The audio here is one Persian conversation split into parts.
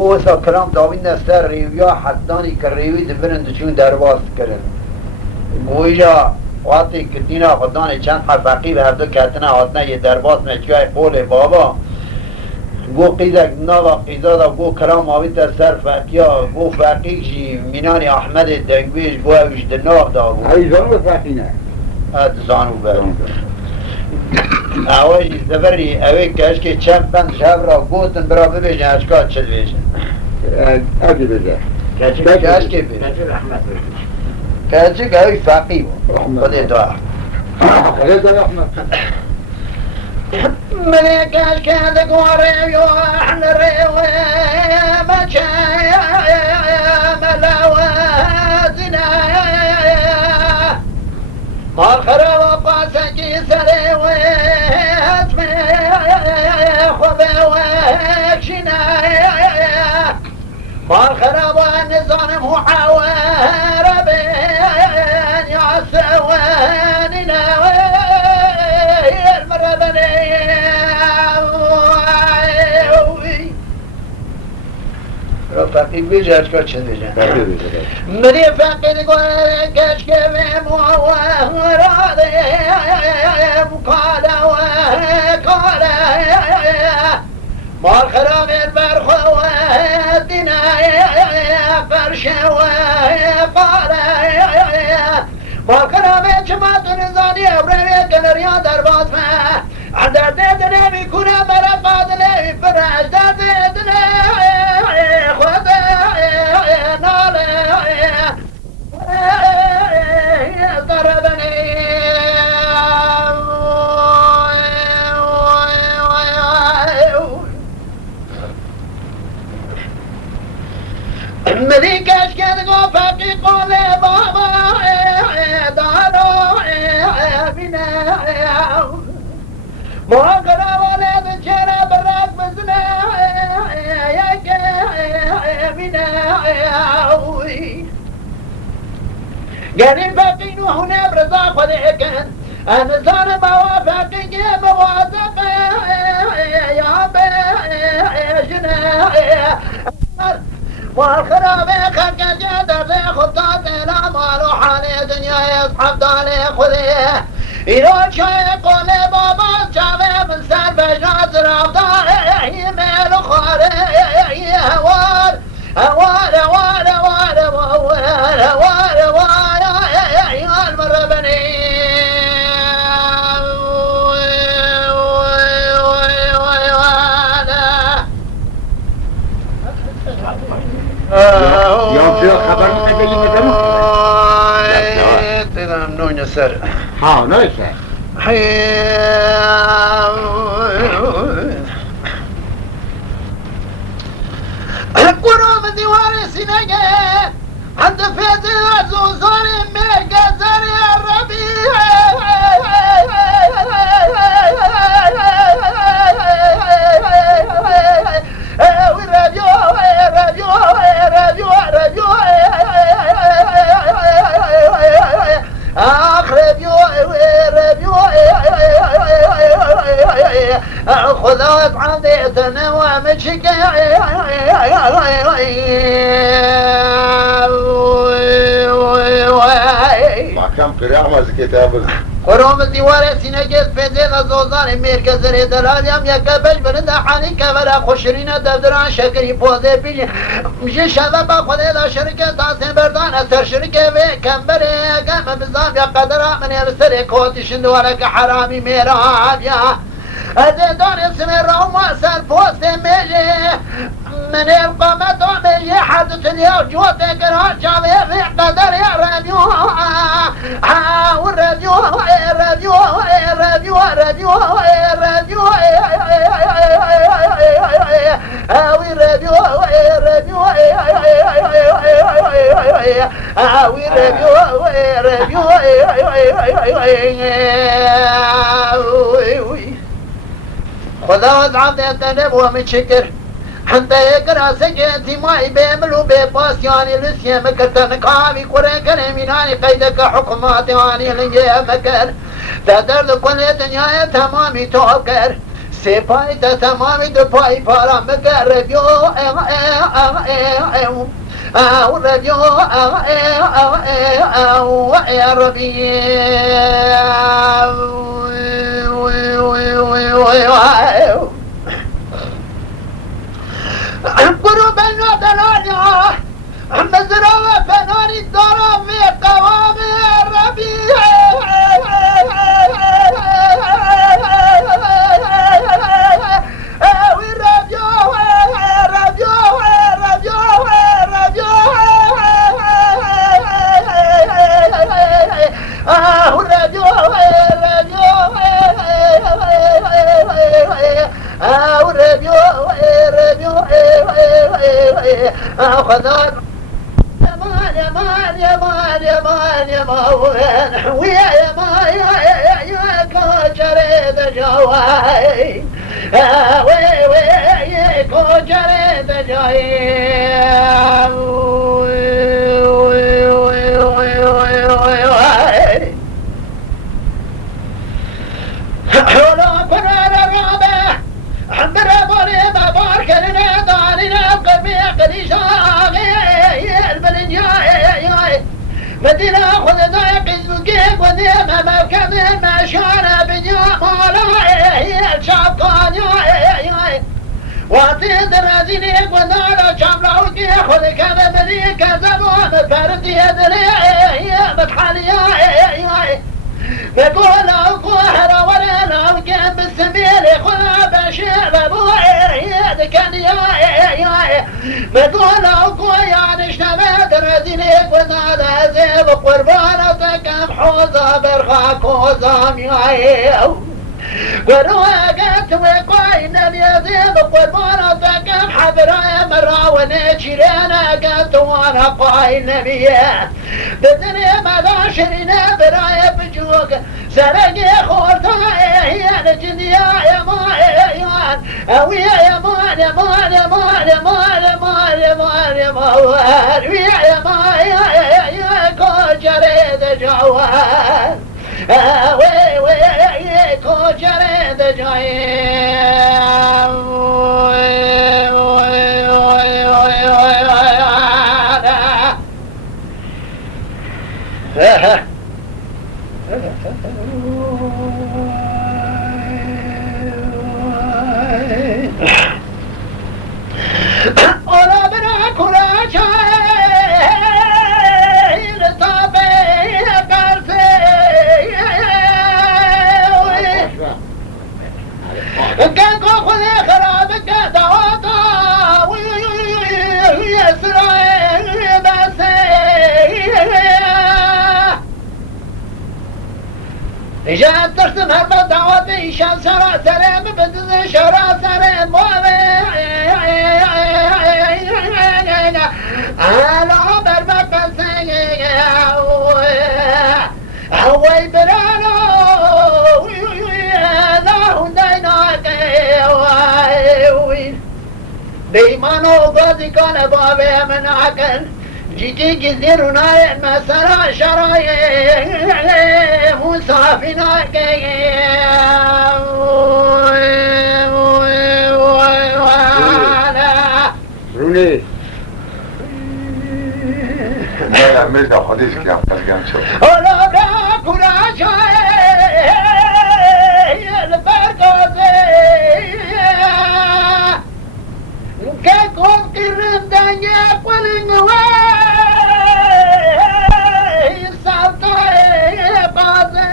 بو وسا کلام داوین نستر ریویا حدانی که ریوی دبرند چون درواز کرن گویا وقتی که دینا خدانه چند حرفقی به هر دو کتنه آتنه یه درواز نچگاه قول بابا گو قیدک ناوا قیدادا گو کلام آوید در سر فقیا گو فقیق جی مینان احمد دنگویش گو اوش دناغ دا گو هایی زانو بفرقی نه زانو برم اوه زبری اوه کش که چند بند شب را گوتن برا ببیجن اشکال چل بیجن اگه بده کش که بیجن کش که اوه فقی بود خود دعا ملكاش كان قوري وحن ريوي بشاي ملاواتنا مالخرا وقاسكي سريوي اسمي خبي وكشنا مالخرا ونظام محاور بين يعسواننا فقیر بیجه اشکال چه بیجه مری فقیر گوه کشکه و مواراده مقاله و کاره مال خراب برخوه دینه فرشه و قاره مال خراب چمات نزانی ابره گلریا در باز در دل میکنه برای قادله فرش در دل خود ناله ضربني مليك اشكال غفاقي قول بابا دارو بنا مهاجرة ولد شرى براك بزنا ياك بنا قال فاقين وهنا برزاق ولكن أنا صار موافقك موافق يا بجنا والخراب خلق جدر خطات الأمال وحالي دنيا يصحب دالي خذيه إذا شيء قول بابا شافي من سر بجنات رافضة يميل خاري هوار هوار هوار هوار هوار هوار هوار يا المربني يوم في خبر متبين مثلا تمام نون سر ها نايسه قرام ديوار سيناجة عند فيز الزوزار ميجا زري الربيع وراديو راديو راديو راديو راديو راديو خذات عنديتنا ومشيك ما كان قراءة ما كتاب قروم الديوار سينجد فيزين الزوزان مركز الهدلال يم يكبش برد حالي كبرا خوشرين دبدران شكري بوزي بيجي مشي شبابا خذي لا شركة تاسين بردان اثر شركة في كمبري قام بزام يا قدرا من يبسري كوتي شندوالك حرامي ميراب يا هذا دار اسم الروما سال بوست ميجي من القامة ميجي حدث اليوم جوتي قرار شابي في قدر يا راديو والراديو الراديو الراديو الراديو الراديو الراديو الراديو خداوند عبدالله ومتشكر حتى يقرأ سجنتي ماي بيملو بباسياني لسيا مكرتن كامي قرى كلميناني قيدك حكماتي واني لنجي مكر تدرد كل دنيا تمامي توكر سپای تا تمامی دو پای پارا مگر ربیو والراديو يا ربي قلوب النادلانيا مزروعة فنان الدرام في قوام الربيع خذان يا مان يا مان يا مان يا مان يا مان ويا يا مان يا كوجري جواي وي وي كوجري جواي حولا قرار الرابع عمر بولي ببارك لنا دارنا قلبي قديشا مدينة خذ ضيق الزقيق وديما مركب مشارة بديا مالا هي الشابقان وعطيد رازينيك ونالا شاملا وكي خذ كذا مليك زبون فردي يدري هي متحاليا بقول أقوهر ولا وكان بالسبيل خذ بشير بوعي كان يا بقول أقوه يعني اشتبت رزينيك ونالا زيب قربانتك محوظة برخاك وزام يا ورواقت وقاي نبي زيب قربانتك محبرايا مراوني شيرينا قلت وانا قاي نبي بدني مباشرين برايا بجوك سرقي خورتاي هي الجنيا يا مايان ويا يا مان يا مان يا مان يا مان يا مان يا مان يا مان ويا يا مان يا كوجري جوان وي وي كوجري جوان ولا براك ولا شاي لطابي قرسي كان خذي خرابك دواطا ويسرعي بسي جاءت ترسم هربا دعوتي شان سرع سلام بدز شرع سلام على عبر بقسي هوي برانو لا هنديناك بيمانو قاضي كان بابي من عقل جيتي جزير ناي مسرع شراي مصافينا روني لا يعمل ده حديثك يا عم شوف ولا براك ولا شاي البرقوزي كاكون قرم دنيا قلنغوي سالتاي بازي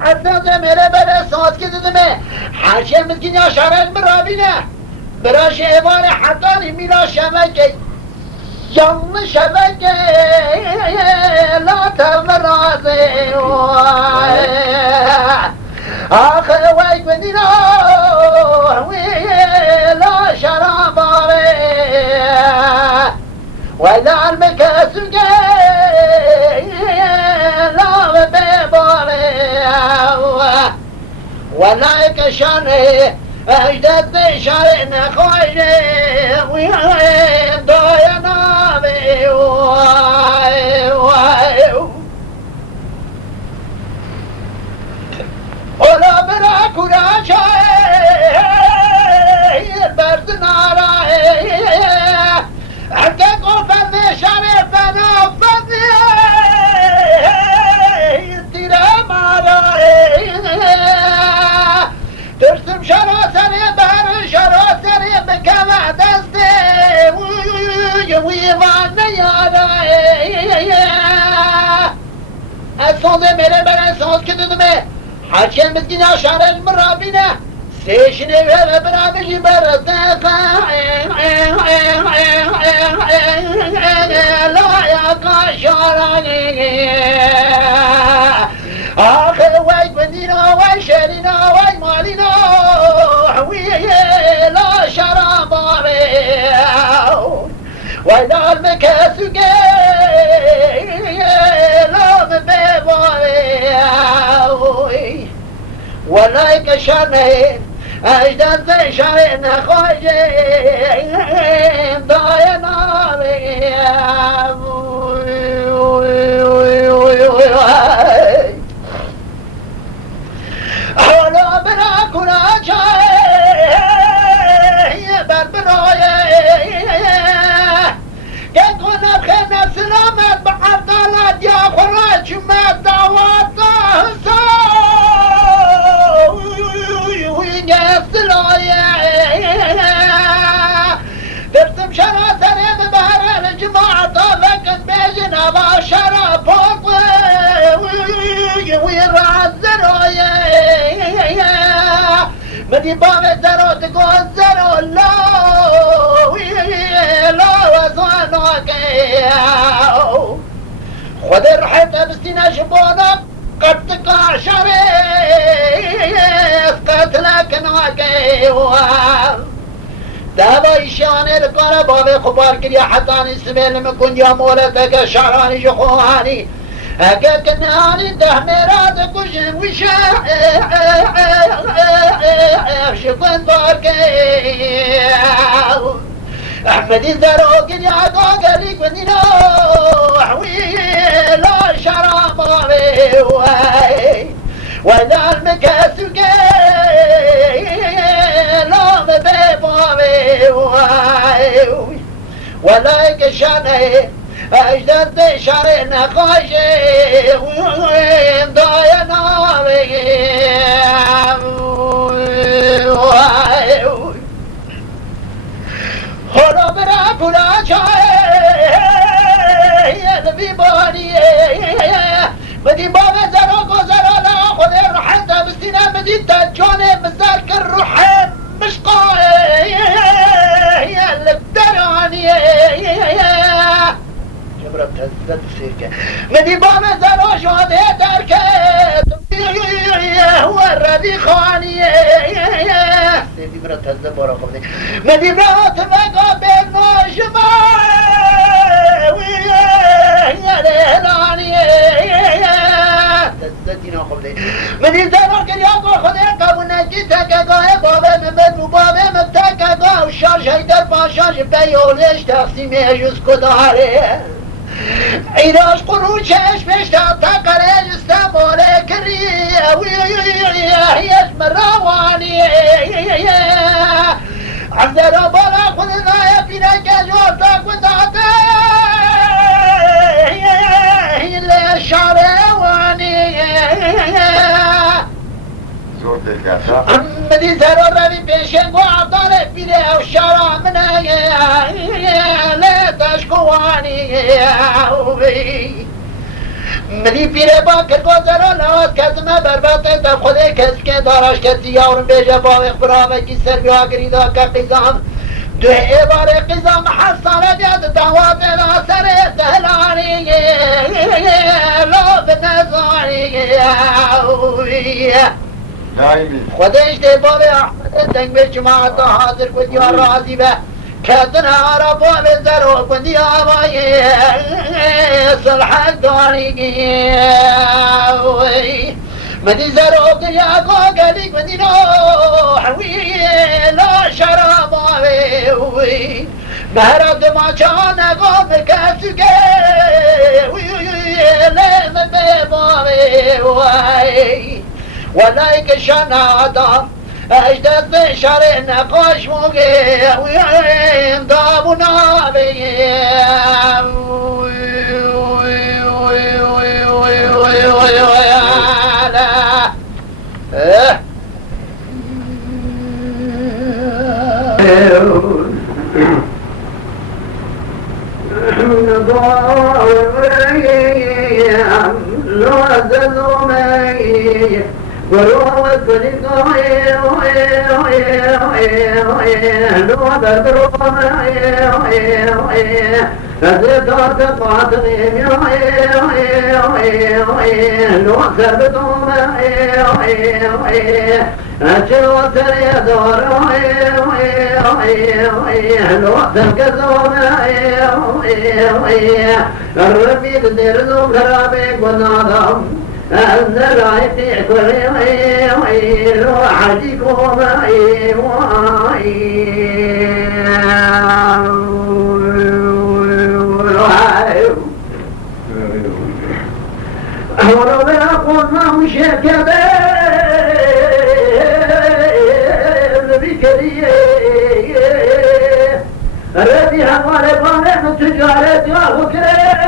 عدد میره بره ساعت که دیدمه حاشیه مسکین یا شرک مرابینه براش ایوان حقانی میرا شمکه یوم شبکه لا تمرازه آخر وی بدینا لا شراباره ولا المكاسوكه لا بباره ولا كشانه اجدد شارع نخوشه وين ضايع نامي ولا براك ولا شاي البرد صوده میره برای صوت که دمه حاکم مسکین شارج مرابینه سیشنه و برامجی برده لا يقع شارعني آخر وای بندینا وای شرینا وای مالینا وی لا شراباره وای لال مکسوگه لا مبیباره والله كشرني اجدر في شرنا خاجين ضايا ناري حولا بنا كنا جاي بربراي كان كنا بخير نفسنا مات بعضلات يا خراج ما دعوات درتم شرا سريم بهر الجماعة طالقن بيجنا باشرا فوق ويرعى الزروية مدي باب الزرو تقول الزرو لا لا وزوانك خذ الرحيطة بستينا شبونك قد تقع شريف قتلك ناقيوان دابا شان القرى بابي خبار كريا حتاني سبيل مكون يا مولتك شعراني جخواني هكا كناني دهميرات كشن وشا شكون باركي احمدي زروق يا قاقلي قدنا لا شرابي ولا المكاسوكي لا مبيبابي ولا كشاني اجدر في شارنا قاجي ضايا ناري هلا برا بلا جاي نبي باني بدي بابا زرق وزرق خذ الرحم بستنا بدي تجوني بذاك الرحم مش قاي يا الدراني جبرت هزت سيرك بدي بابا زرق شهدي دركت هو الردي خاني سيدي برت هزت برا خذي بدي برات بقى بين جماعي يا لهلاني تزدينا خذي من يزرق اليوم خذي قبنا جيتك قاي بابا نمد وبابا مبتك قا والشارج هيدر باشارج بيو ليش تقسيم يجوز كداري علاج قروشش بشتا تقريج استمولي كريه ويش مرواني عندنا بلا خذنا يبينا كجوتك ودعتي اللي الشعرواني زود القاسة مدي زرور ربي بيشن وعطاني بيدي والشارع منها لا تشكواني مدي بيري باكر گذرا لوات کزمه بربطه تب خوده کس که داراش کسی یارم بیجه باوی خبرامه کی سر بیا گریدا که قیزام دو عباره قیزام حسانه بیاد دوات ناصر تهلانی لا بنزانی دائمی خودش ده باب احمد دنگ به جماعت حاضر کن یا راضی به کتن عرب و بزر و کندی آبایی صلح داری مدی زر و کندی آقا گلی کندی نوحوی لا شراب آوی مهرد ما چان اقا مکسو که لیم بباوی ولايك شنادا اجدد بشر نقاش موقي وين ضابنا بي لو أزلوا معي ولو أزلوا لو بدروا معي فزدت قاتلهم لو ثبتوا معي أجرت اليدور لو تركزوا معي الربي تدرزوا كرامك ونادم أن رأيتي كل لو حديكم معي ولو بأقول ما مشيك بكريه الذي همال قامه تجارة وكريه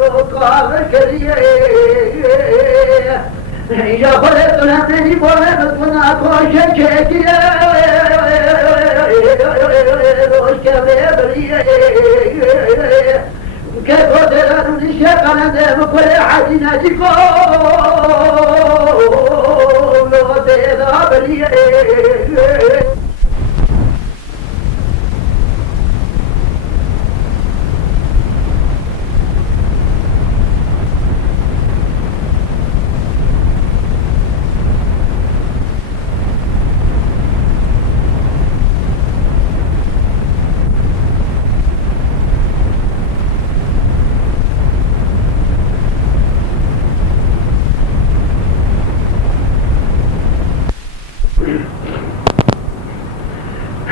وقام كريه إذا خلت لدي بولد وناكو شكيه كيف تدرون الشيطان دم كل أحد ناديكم لو تذهب لي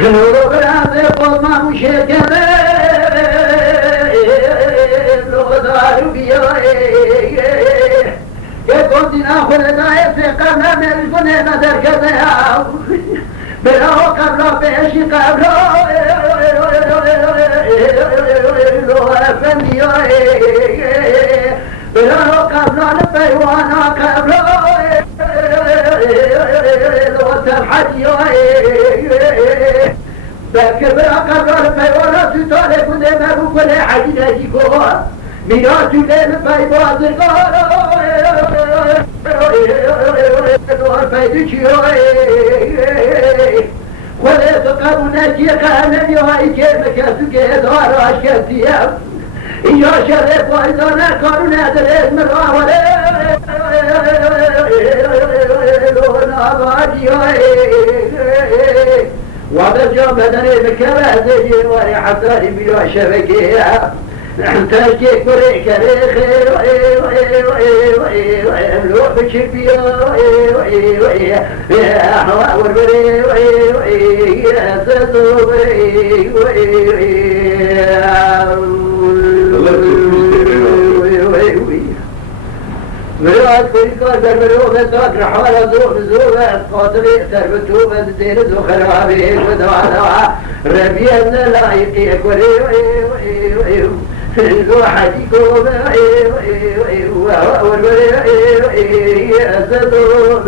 لو برازي قوم ما مشيك لو دارو بيوي كنت ناخذ دايس قمنا من البنى مدر كذا بلاو قبل بيش قبل لو افندي بلاو قبل البيوانا قبل لو تلحج بكبر قبر بيوانا ستالي كده مرو كل حدينا جيكوها ميراث ليل بيوانا نور بيدشي ولا تقرنا جيكا نبي هاي كيف كسكي دار عشكتيا يا شرف وايضانا كارونا دريد مراوله لونا باجي وبرجع بدني بكرة زي وري حتى بلا شبكية تركي كوري كريخي لو بشبيا يا هوا وربري يا سدو مراد فريقا دربرو بساك رحالة زوبة قاتلي تربتو بدين زو خرابي ودعا ربي أن لا يقيك زو حديكو أسدو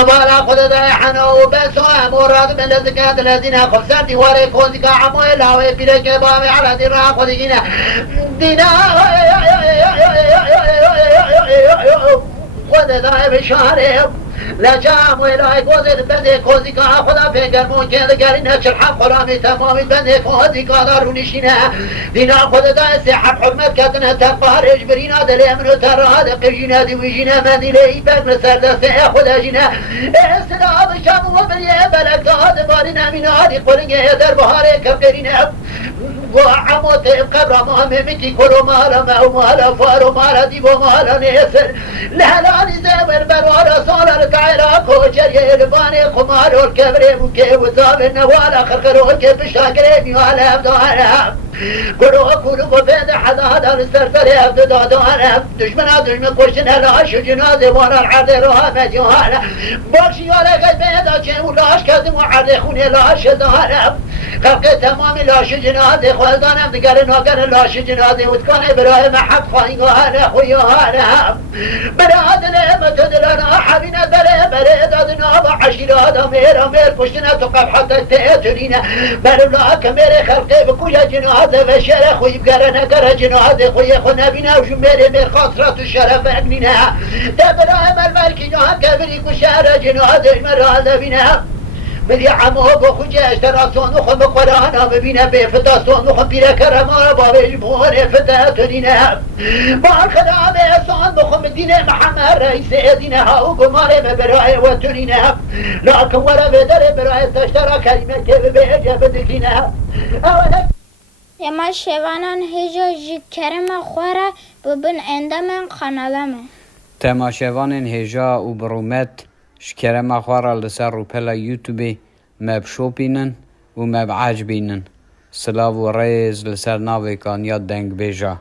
وبالا خذ ذا وبس مراد من الزكاة الذين خمسات وريكون ذكا عمو إلا ويبيلك بابي على دينا خذ دينا خذ ذا بشهرهم لا جام ولا يقول بندي كوزي كا خدا فيقر ممكن لقاري نشر حق قرامي تمامي بندي كوزي كا دارو نشينا دينا خدا دا سحب حكمت كتنا تقبار اجبرينا دلي امنو ترى هذا قجينا دي ويجينا مندي لي باك مسار دا سيح خدا جينا اسنا بشام وبريه بلك هذا بارنا من هذه قرنية در بهاري كبرينا وعموت قبر مهمتي كل مالا مالا فارو مالا ديبو مالا نيسر لهلا نزاور بروارا صالا الكعيرا كوشر يلباني قمار والكبري مكي وزاب النوالا خرقرو الكبشا قريبي وعلى أبدوها كلوا بفيد حدا هذا السرسر يبدو دادوانا دشمن كشتن هلاش جنازة وانا العرض روها مديوهانا باشي ولا قلبي دا ولاش كذب وعرض خوني لاش زهانا خلق تمام لاش جنازة خلدانم دقر ناقر لاش جنازة وتكون إبراهيم حق فايقهانا خويهانا براد نعمة دلنا حبينا بري دادنا بعشيرة مير كشتنا تقف حتى تأترينا بلولا كمير خلقي بكويا جنازة بشرة خوي بقرنا قرى جنازة خوي خونا بنا وجمير مير خاطرة الشرف أبننا تبراهم الملكي جهان كبري كشارة جنازة مرادة بنا بدي عمو بخو جاشترا صندوق مقرانا ببينا بفتا صندوق بيرا كرما بابي بوهن فتا تدينا بار خدامي صندوق مدينة محمد رئيس دينها وقمار ببراي وتنينا لكن ولا بدر براي تشترا كلمة كيف بيجا بدكينا يما شوانان هجا جي كرم خوارا ببن عندما خانالامه تماشاوان هجا و برومت شکرم خوارا لسر رو پلا یوتیوبی مب شوپینن و مب عجبینن سلاو و ریز لسر ناوی کان یا دنگ بیجا